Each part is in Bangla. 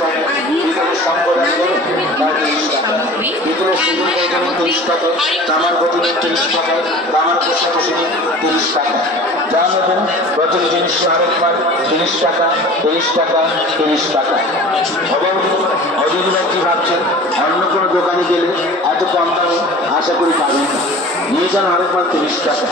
টাকা, পিতলের সম্পদ তার 30 টাকা, পিতলের সিঁদুর পয়জানো 30 টাকা, তামার বোতলে 30 টাকা, তামার কোষাকুষি 30 টাকা। যা নেবেন প্রচুর জিনিস আরেক মাল 30 টাকা, 30 টাকা, 30 টাকা। অযোধ্যা কি ভাবছেন অন্য কোনো দোকানে গেলে এত কম দামে আশা করি পাবেন না। নিয়ে যান আরেক মাল 30 টাকা।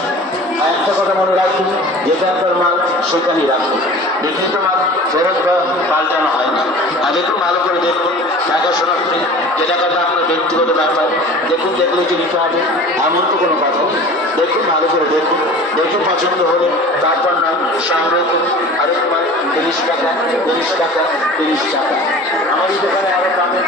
আর একটা কথা মনে রাখবেন, যেটা আপনার মাল সেখানেই রাখবেন। বিক্রিত মাল ফেরত বা পাল্টানো হয় না। আগে একটু ভালো করে দেখুন, টাকা শোনাচ্ছেন যে টাকাটা আপনার ব্যক্তিগত ব্যাপার। দেখুন দেখলে যে নিতে হবে এমন তো কোনো কথা নেই। দেখুন ভালো করে দেখুন, দেখে পছন্দ হলে তারপর নাম সংগ্রহ করুন। আরেক মাল 30 টাকা, 30 টাকা, 30 টাকা। আমার এই দোকানে আরো পাবেন